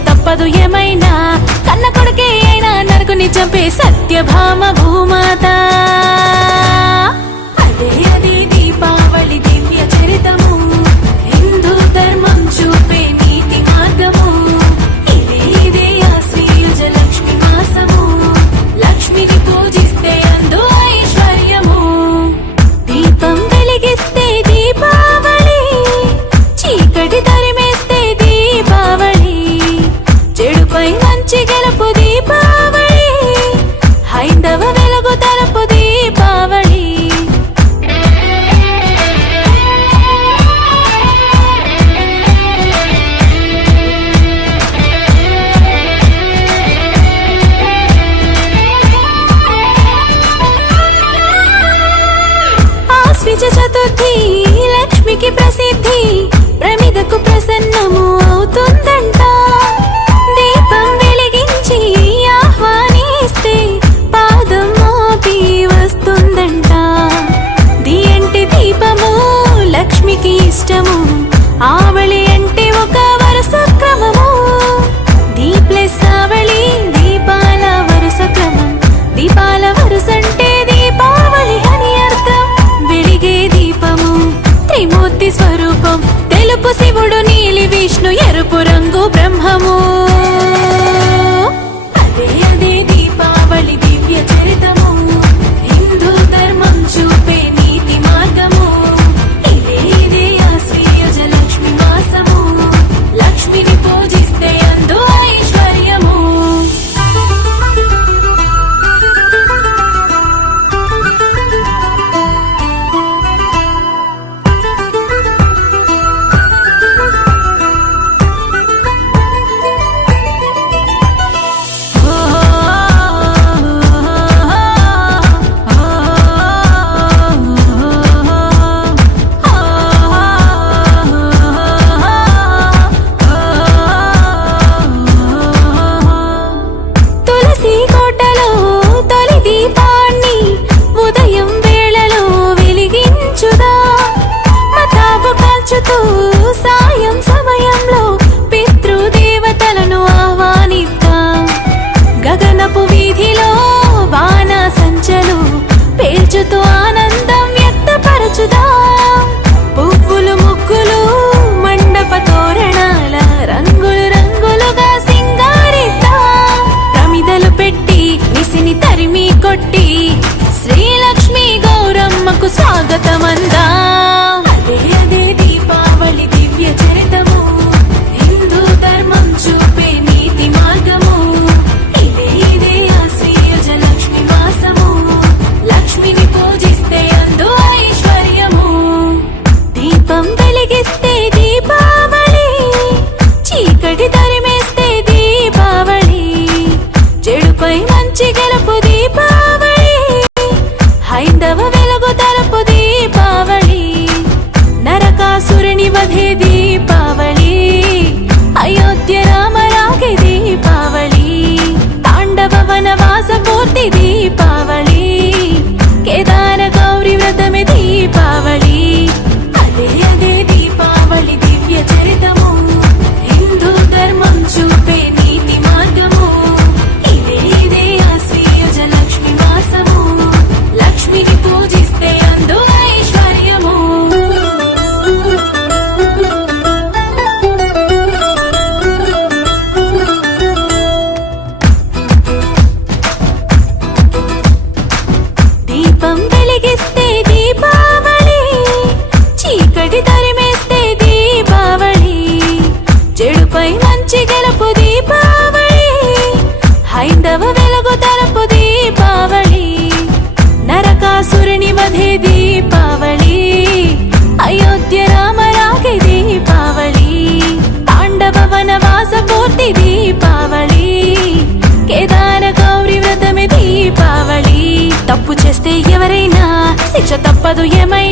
తప్పదు ఏమైనా కన్న కొడుకే అయినా నరకుని చంపే సత్యభామ భూమాత అదే అదే దీపావళి దివ్య చరితము హిందూ ధర్మం చూపే నీతి మార్గము ఇదే ఇదే ఆశ్వయుజ లక్ష్మి మాసము లక్ష్మిని పూజిస్తే అందు ఐశ్వర్యము దీపం వెలిగిస్తే దీపావళి చీకటి తరిమేస్తే దీపావళి చెడుపై మంచి గెలుపు దీపావళి హైందవ వెలుగు తలుపు దీపావళి ఆశ్వయుజ చతుర్థి లక్ష్మికి ప్రసిద్ధి ప్రమిదకు ప్రసన్నము అవుతుందంట దీపం వెలిగించి ఆహ్వానిస్తే పాదం మోపి వస్తుందంట దియంటి దీపము లక్ష్మికి ఇష్టము ఆవళి అంటే ఒక వరుస క్రమము దీ ప్లస్ ఆవళి దీపాల వరుస క్రమం దీపాల వరుసంటే దీపావళి అని అర్థం వెలిగే దీపము త్రిమూర్తి స్వరూపం తెలుపు శివుడు నీలి విష్ణు ఎరుపు రంగు బ్రహ్మము అదే అదే దీపావళి దివ్య చరితము హిందూ ధర్మం చూపే నీతి మార్గము ఇదే ఇదే ఆశ్వయుజ లక్ష్మి మాసము లక్ష్మిని పూజిస్తే అందు ఐశ్వర్యము తులసి కోటలో తొలి దీపాన్ని ఉదయం వేళలో వెలిగించుదా మతాబు కాల్చుతూ సాయం సమయంలో పితృదేవతలను ఆహ్వానిద్దాం గగనపు వీధిలో బాణ సంచలు పేల్చుతూ ఆనందం వ్యక్తపరచుదాం పువ్వులు ముగ్గులు మండప తోరణాల రంగులు రంగులుగా సింగారిద్దాం ప్రమిదలు పెట్టి నిసిని తరిమి కొట్టి శ్రీలక్ష్మి గౌరమ్మకు స్వాగతమందాం అదే అదే దీపావళి దివ్య చరితము హిందూ ధర్మం చూపే నీతి మార్గము ఇదే ఇదే ఆశ్వయుజ లక్ష్మి మాసము లక్ష్మిని పూజిస్తే అందు ఐశ్వర్యము దీపం వెలిగిస్తే దీపావళి చీకటి తరిమేస్తే దీపావళి చెడుపై మంచి గెలుపు దీపావళి హైందవ వెలుగు తలుపు దీపావళి నరకాసురుని వధే దీపావళి అయోధ్య రామ రాగే దీపావళి తాండవ వనవాస పూర్తి దీపావళి కేదార గౌరి వ్రతమే దీపావళి అదే అదే దీపావళి దివ్య చరితము హిందూ ధర్మం చూపే నీతి మార్గము ఇదే ఇదే ఆశ్వయుజ లక్ష్మి మాసము లక్ష్మిని పూజిస్తే అందు ఐశ్వర్యము దీపం వెలిగిస్తే దీపావళి చీకటి తరిమేస్తే దీపావళి చెడుపై మంచి గెలుపు దీపావళి హైందవ వెలుగు తలుపు దీపావళి నరకాసురుని వధే దీపావళి అయోధ్య రామ రాగే దీపావళి తాండవ వనవాస పూర్తి దీపావళి కేదార గౌరి వ్రతమే దీపావళి తప్పు చేస్తే ఎవరైనా శిక్ష తప్పదు ఏమైనా